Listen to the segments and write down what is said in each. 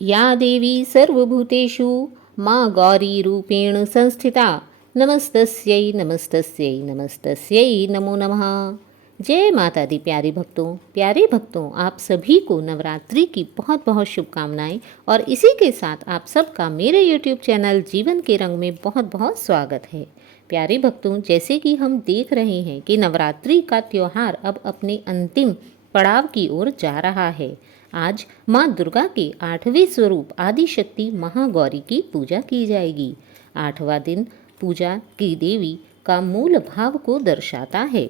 या देवी सर्वभूतेषु मां गौरीरूपेण संस्थिता नमस्तस्यै नमस्तस्यै नमस्तस्यै नमो नमः। जय माता दी। प्यारे भक्तों, आप सभी को नवरात्रि की बहुत बहुत शुभकामनाएं और इसी के साथ आप सबका मेरे YouTube चैनल जीवन के रंग में बहुत बहुत स्वागत है। प्यारे भक्तों, जैसे कि हम देख रहे हैं कि नवरात्रि का त्यौहार अब अपने अंतिम पड़ाव की ओर जा रहा है। आज माँ दुर्गा के 8वें स्वरूप आदिशक्ति महागौरी की पूजा की जाएगी। 8वां दिन पूजा की देवी का मूल भाव को दर्शाता है।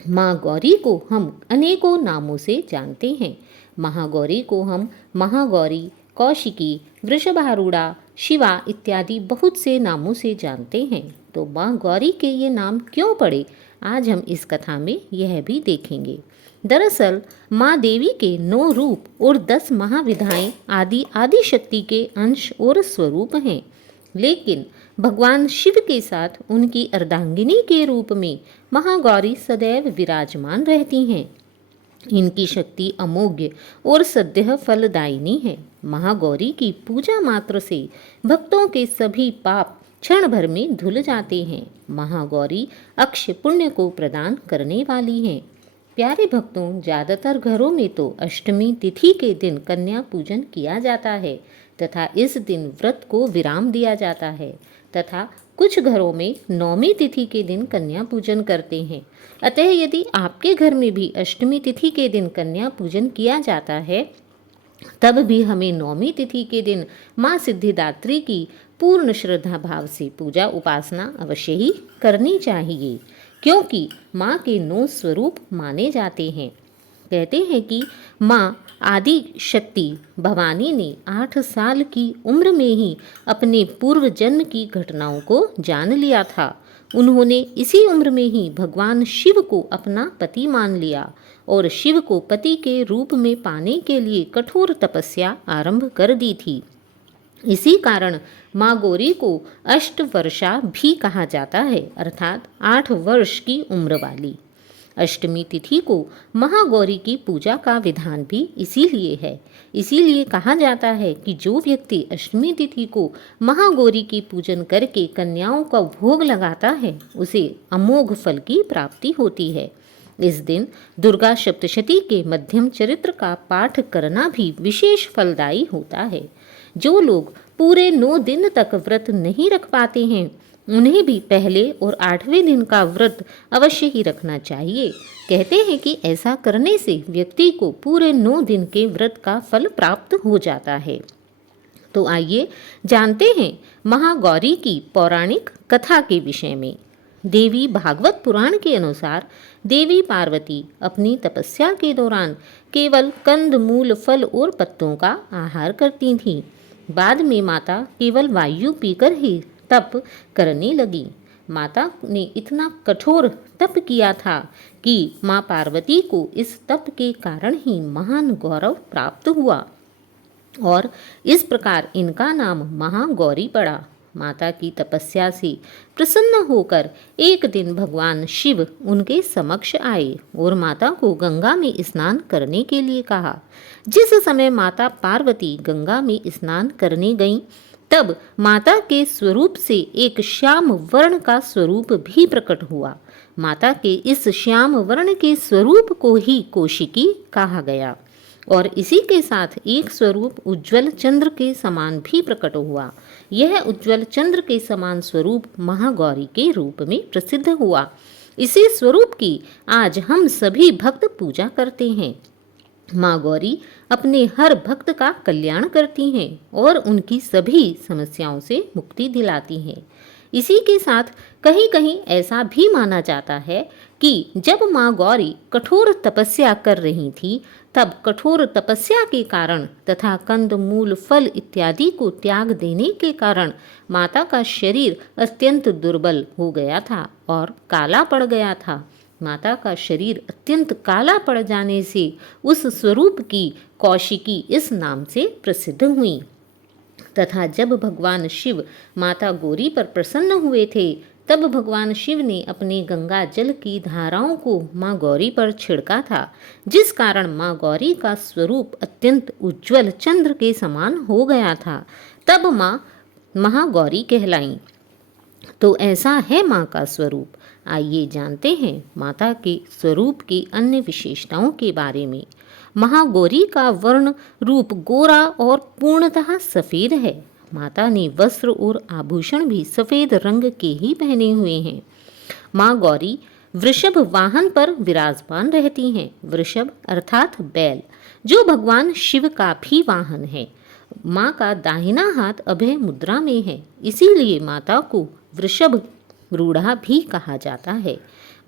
माँ गौरी को हम अनेकों नामों से जानते हैं। महागौरी को हम महागौरी, कौशिकी, वृषभारूढ़ा, शिवा इत्यादि बहुत से नामों से जानते हैं। तो माँ गौरी के ये नाम क्यों पड़े, आज हम इस कथा में यह भी देखेंगे। दरअसल माँ देवी के 9 रूप और 10 महाविधाएं आदि शक्ति के अंश और स्वरूप हैं, लेकिन भगवान शिव के साथ उनकी अर्धांगिनी के रूप में महागौरी सदैव विराजमान रहती हैं। इनकी शक्ति अमोघ्य और सद्य फलदायिनी है। महागौरी की पूजा मात्र से भक्तों के सभी पाप क्षण भर में धुल जाते हैं। महागौरी अक्षय पुण्य को प्रदान करने वाली हैं। प्यारे भक्तों, ज़्यादातर घरों में तो अष्टमी तिथि के दिन कन्या पूजन किया जाता है तथा इस दिन व्रत को विराम दिया जाता है, तथा कुछ घरों में नौमी तिथि के दिन कन्या पूजन करते हैं। अतः यदि आपके घर में भी अष्टमी तिथि के दिन कन्या पूजन किया जाता है, तब भी हमें नौमी तिथि के दिन माँ सिद्धिदात्री की पूर्ण श्रद्धा भाव से पूजा उपासना अवश्य ही करनी चाहिए, क्योंकि माँ के 9 स्वरूप माने जाते हैं। कहते हैं कि माँ आदि शक्ति भवानी ने 8 साल की उम्र में ही अपने पूर्व जन्म की घटनाओं को जान लिया था। उन्होंने इसी उम्र में ही भगवान शिव को अपना पति मान लिया और शिव को पति के रूप में पाने के लिए कठोर तपस्या आरंभ कर दी थी। इसी कारण माँ गौरी को अष्टवर्षा भी कहा जाता है, अर्थात 8 वर्ष की उम्र वाली। अष्टमी तिथि को महागौरी की पूजा का विधान भी इसीलिए है। इसीलिए कहा जाता है कि जो व्यक्ति अष्टमी तिथि को महागौरी की पूजन करके कन्याओं का भोग लगाता है, उसे अमोघ फल की प्राप्ति होती है। इस दिन दुर्गा सप्तशती के मध्यम चरित्र का पाठ करना भी विशेष फलदायी होता है। जो लोग पूरे 9 दिन तक व्रत नहीं रख पाते हैं, उन्हें भी पहले और 8वें दिन का व्रत अवश्य ही रखना चाहिए। कहते हैं कि ऐसा करने से व्यक्ति को पूरे 9 दिन के व्रत का फल प्राप्त हो जाता है। तो आइए जानते हैं महागौरी की पौराणिक कथा के विषय में। देवी भागवत पुराण के अनुसार देवी पार्वती अपनी तपस्या के दौरान केवल कंद मूल फल और पत्तों का आहार करती थीं। बाद में माता केवल वायु पीकर ही तप करने लगी। माता ने इतना कठोर तप किया था कि माँ पार्वती को इस तप के कारण ही महान गौरव प्राप्त हुआ और इस प्रकार इनका नाम महागौरी पड़ा। माता की तपस्या से प्रसन्न होकर एक दिन भगवान शिव उनके समक्ष आए और माता को गंगा में स्नान करने के लिए कहा। जिस समय माता पार्वती गंगा में स्नान करने गईं, तब माता के स्वरूप से एक श्याम वर्ण का स्वरूप भी प्रकट हुआ। माता के इस श्याम वर्ण के स्वरूप को ही कौशिकी कहा गया और इसी के साथ एक स्वरूप उज्ज्वल चंद्र के समान भी प्रकट हुआ। यह उज्ज्वल चंद्र के समान स्वरूप महागौरी के रूप में प्रसिद्ध हुआ। इसी स्वरूप की आज हम सभी भक्त पूजा करते हैं। माँ गौरी अपने हर भक्त का कल्याण करती हैं और उनकी सभी समस्याओं से मुक्ति दिलाती हैं। इसी के साथ कहीं कहीं ऐसा भी माना जाता है कि जब माँ गौरी कठोर तपस्या कर रही थी, तब कठोर तपस्या के कारण तथा कंद मूल फल इत्यादि को त्याग देने के कारण माता का शरीर अत्यंत दुर्बल हो गया था और काला पड़ गया था। माता का शरीर अत्यंत काला पड़ जाने से उस स्वरूप की कौशिकी इस नाम से प्रसिद्ध हुई तथा जब भगवान शिव माता गौरी पर प्रसन्न हुए थे, तब भगवान शिव ने अपने गंगा जल की धाराओं को माँ गौरी पर छिड़का था, जिस कारण माँ गौरी का स्वरूप अत्यंत उज्ज्वल चंद्र के समान हो गया था। तब माँ महागौरी कहलाईं। तो ऐसा है माँ का स्वरूप। आइए जानते हैं माता के स्वरूप की अन्य विशेषताओं के बारे में। महागौरी का वर्ण रूप गोरा और पूर्णतः सफ़ेद है। माता ने वस्त्र और आभूषण भी सफ़ेद रंग के ही पहने हुए हैं। माँ गौरी वृषभ वाहन पर विराजमान रहती हैं। वृषभ अर्थात बैल, जो भगवान शिव का भी वाहन है। माँ का दाहिना हाथ अभय मुद्रा में है, इसीलिए माता को वृषभ रूढ़ा भी कहा जाता है।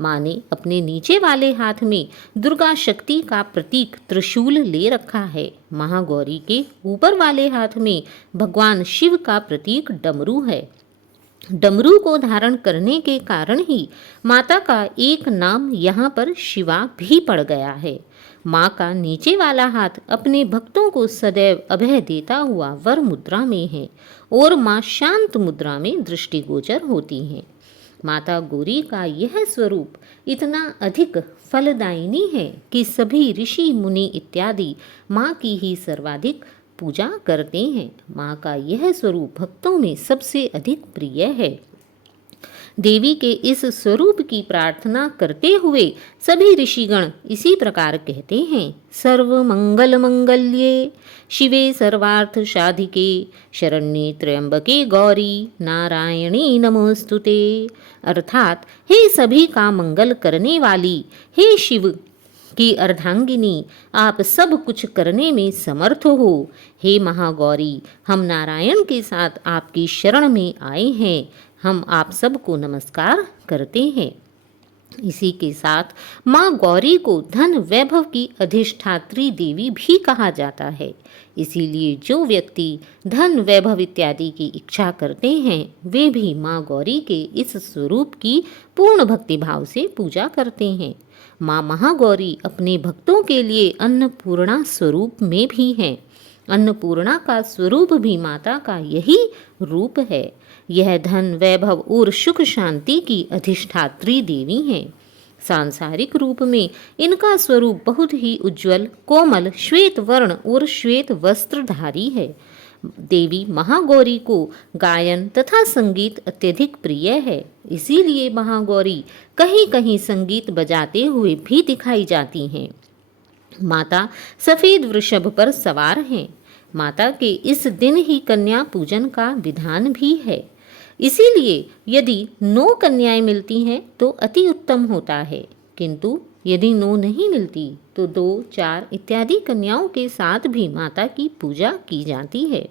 माँ ने अपने नीचे वाले हाथ में दुर्गा शक्ति का प्रतीक त्रिशूल ले रखा है। महागौरी के ऊपर वाले हाथ में भगवान शिव का प्रतीक डमरू है। डमरू को धारण करने के कारण ही माता का एक नाम यहाँ पर शिवा भी पड़ गया है। माँ का नीचे वाला हाथ अपने भक्तों को सदैव अभय देता हुआ वर मुद्रा में है और माँ शांत मुद्रा में दृष्टिगोचर होती हैं। माता गौरी का यह स्वरूप इतना अधिक फलदायिनी है कि सभी ऋषि मुनि इत्यादि माँ की ही सर्वाधिक पूजा करते हैं। माँ का यह स्वरूप भक्तों में सबसे अधिक प्रिय है। देवी के इस स्वरूप की प्रार्थना करते हुए सभी ऋषिगण इसी प्रकार कहते हैं। सर्व मंगल मंगल्ये शिवे सर्वार्थ साधिके शरण्ये त्र्यंबके गौरी नारायणी नमोस्तुते। अर्थात हे सभी का मंगल करने वाली, हे शिव की अर्धांगिनी, आप सब कुछ करने में समर्थ हो। हे महागौरी, हम नारायण के साथ आपकी शरण में आए हैं। हम आप सबको नमस्कार करते हैं। इसी के साथ माँ गौरी को धन वैभव की अधिष्ठात्री देवी भी कहा जाता है। इसीलिए जो व्यक्ति धन वैभव इत्यादि की इच्छा करते हैं, वे भी माँ गौरी के इस स्वरूप की पूर्ण भक्तिभाव से पूजा करते हैं। माँ महागौरी अपने भक्तों के लिए अन्नपूर्णा स्वरूप में भी हैं। अन्नपूर्णा का स्वरूप भी माता का यही रूप है। यह धन वैभव और सुख शांति की अधिष्ठात्री देवी हैं। सांसारिक रूप में इनका स्वरूप बहुत ही उज्ज्वल, कोमल, श्वेत वर्ण और श्वेत वस्त्रधारी है। देवी महागौरी को गायन तथा संगीत अत्यधिक प्रिय है। इसीलिए महागौरी कहीं कहीं संगीत बजाते हुए भी दिखाई जाती हैं। माता सफ़ेद वृषभ पर सवार हैं। माता के इस दिन ही कन्या पूजन का विधान भी है। इसीलिए यदि 9 कन्याएं मिलती हैं तो अति उत्तम होता है, किंतु यदि 9 नहीं मिलती तो 2, 4 इत्यादि कन्याओं के साथ भी माता की पूजा की जाती है।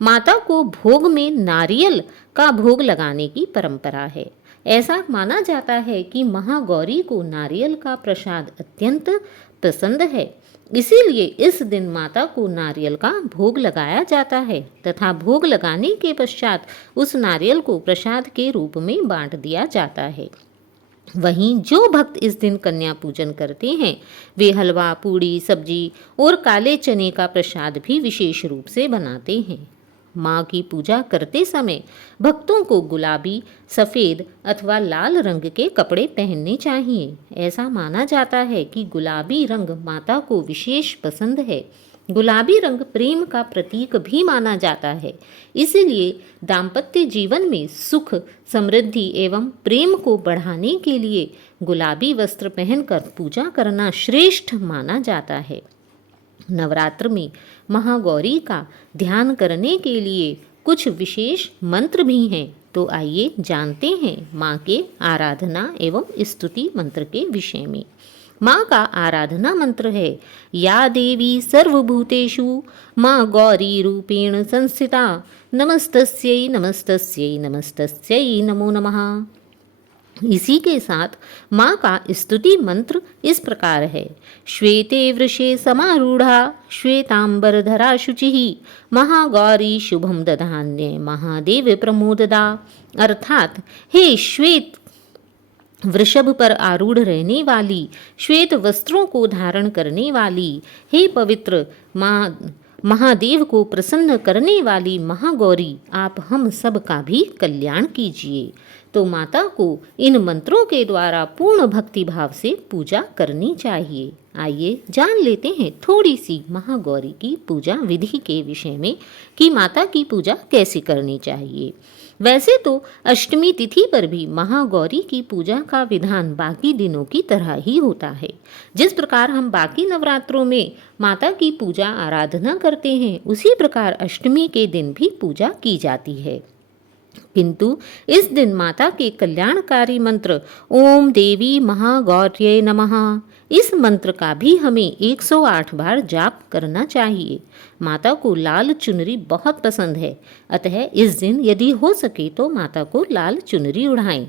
माता को भोग में नारियल का भोग लगाने की परंपरा है। ऐसा माना जाता है कि महागौरी को नारियल का प्रसाद अत्यंत पसंद है। इसीलिए इस दिन माता को नारियल का भोग लगाया जाता है तथा भोग लगाने के पश्चात उस नारियल को प्रसाद के रूप में बांट दिया जाता है। वहीं जो भक्त इस दिन कन्या पूजन करते हैं, वे हलवा, पूड़ी, सब्जी और काले चने का प्रसाद भी विशेष रूप से बनाते हैं। माँ की पूजा करते समय भक्तों को गुलाबी, सफ़ेद अथवा लाल रंग के कपड़े पहनने चाहिए। ऐसा माना जाता है कि गुलाबी रंग माता को विशेष पसंद है। गुलाबी रंग प्रेम का प्रतीक भी माना जाता है। इसलिए दाम्पत्य जीवन में सुख, समृद्धि एवं प्रेम को बढ़ाने के लिए गुलाबी वस्त्र पहनकर पूजा करना श्रेष्ठ माना जाता है। नवरात्र में महागौरी का ध्यान करने के लिए कुछ विशेष मंत्र भी हैं। तो आइए जानते हैं माँ के आराधना एवं स्तुति मंत्र के विषय में। माँ का आराधना मंत्र है, या देवी सर्वभूतेषु माँ गौरी रूपेण संस्थिता नमस्तस्यै नमस्तस्यै नमस्तस्यै नमो नमः। इसी के साथ माँ का स्तुति मंत्र इस प्रकार है, श्वेते वृषे समारूढ़ा श्वेतांबरधरा शुचिः महागौरी शुभम दधान्य महादेव प्रमोददा। अर्थात हे श्वेत वृषभ पर आरूढ़ रहने वाली, श्वेत वस्त्रों को धारण करने वाली, हे पवित्र महादेव को प्रसन्न करने वाली महागौरी, आप हम सब का भी कल्याण कीजिए। तो माता को इन मंत्रों के द्वारा पूर्ण भक्ति भाव से पूजा करनी चाहिए। आइए जान लेते हैं थोड़ी सी महागौरी की पूजा विधि के विषय में कि माता की पूजा कैसे करनी चाहिए। वैसे तो अष्टमी तिथि पर भी महागौरी की पूजा का विधान बाकी दिनों की तरह ही होता है। जिस प्रकार हम बाकी नवरात्रों में माता की पूजा आराधना करते हैं, उसी प्रकार अष्टमी के दिन भी पूजा की जाती है। किंतु इस दिन माता के कल्याणकारी मंत्र ओम देवी महागौर्ये नमः, इस मंत्र का भी हमें 108 बार जाप करना चाहिए। माता को लाल चुनरी बहुत पसंद है, अतः इस दिन यदि हो सके तो माता को लाल चुनरी उड़ाएं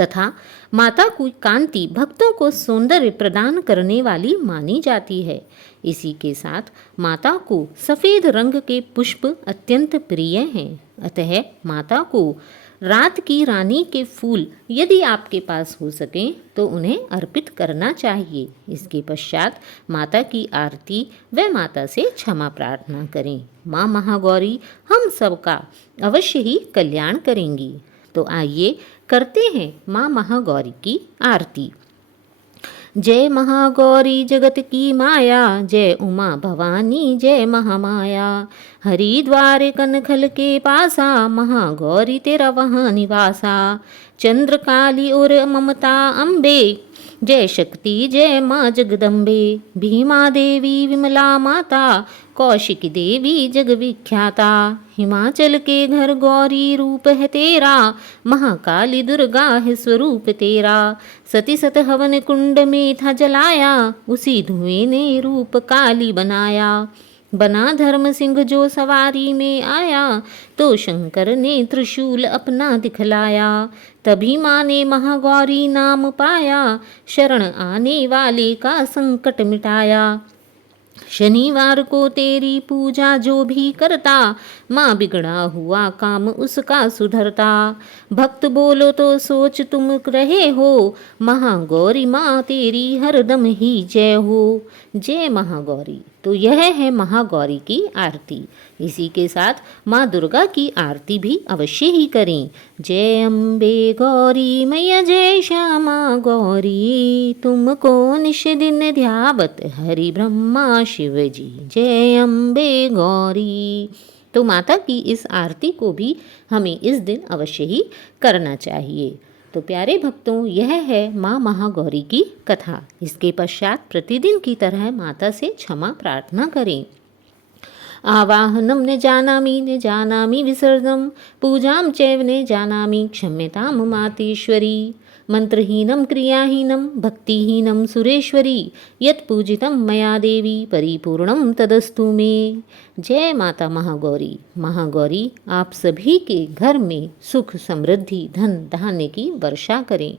तथा माता की कांति भक्तों को सौंदर्य प्रदान करने वाली मानी जाती है। इसी के साथ माता को सफ़ेद रंग के पुष्प अत्यंत प्रिय हैं, अतः माता को रात की रानी के फूल यदि आपके पास हो सकें तो उन्हें अर्पित करना चाहिए। इसके पश्चात माता की आरती व माता से क्षमा प्रार्थना करें। माँ महागौरी हम सबका अवश्य ही कल्याण करेंगी। तो आइए करते हैं माँ महागौरी की आरती। जय महागौरी जगत की माया, जय उमा भवानी जय महामाया। हरिद्वार कनखल के पासा, महागौरी तेरा वहाँ निवासा। चंद्रकाली और ममता अम्बे, जय शक्ति जय माँ जगदम्बे। भीमा देवी विमला माता, कौशिकी देवी जग विख्याता। हिमाचल के घर गौरी रूप है तेरा, महाकाली दुर्गा है स्वरूप तेरा। सती सत हवन कुंड में था जलाया, उसी धुएं ने रूप काली बनाया। बना धर्म सिंह जो सवारी में आया, तो शंकर ने त्रिशूल अपना दिखलाया। तभी माँ ने महागौरी नाम पाया, शरण आने वाले का संकट मिटाया। शनिवार को तेरी पूजा जो भी करता, माँ बिगड़ा हुआ काम उसका सुधरता। भक्त बोलो तो सोच तुम रहे हो, महागौरी माँ तेरी हरदम ही जय हो। जय महागौरी। तो यह है महागौरी की आरती। इसी के साथ माँ दुर्गा की आरती भी अवश्य ही करें। जय अम्बे गौरी मैया जय श्यामा गौरी, तुमको निश दिन ध्यावत हरि ब्रह्मा शिव जी। जय अम्बे गौरी। तो माता की इस आरती को भी हमें इस दिन अवश्य ही करना चाहिए। तो प्यारे भक्तों, यह है माँ महागौरी की कथा। इसके पश्चात प्रतिदिन की तरह माता से क्षमा प्रार्थना करें। आवाहनम न जानामि विसर्जम, पूजाम चैव न जानामि क्षम्यताम मातेश्वरी। मंत्रहीनं क्रियाहीनं भक्तिहीनं सुरेश्वरी, यत् पूजितं मया देवी परिपूर्णं तदस्तु मे। जय माता महागौरी। महागौरी आप सभी के घर में सुख समृद्धि धन धान्य की वर्षा करें।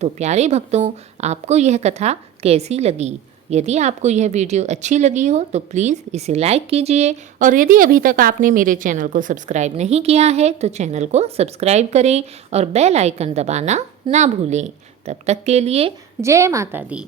तो प्यारे भक्तों, आपको यह कथा कैसी लगी? यदि आपको यह वीडियो अच्छी लगी हो तो प्लीज़ इसे लाइक कीजिए, और यदि अभी तक आपने मेरे चैनल को सब्सक्राइब नहीं किया है तो चैनल को सब्सक्राइब करें और बेल आइकन दबाना ना भूलें। तब तक के लिए जय माता दी।